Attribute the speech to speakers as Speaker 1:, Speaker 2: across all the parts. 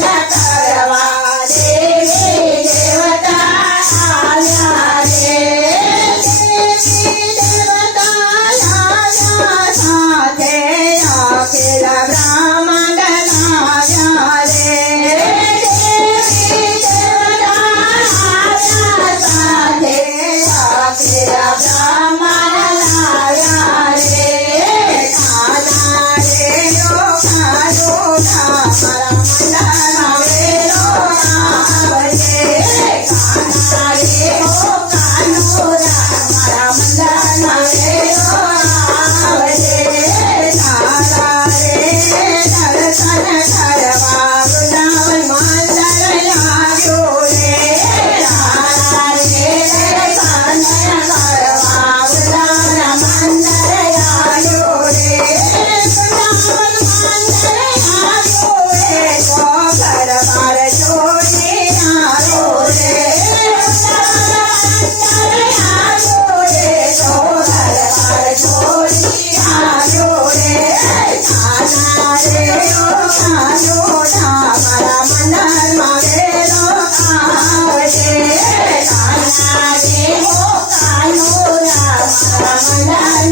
Speaker 1: la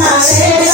Speaker 1: Maré.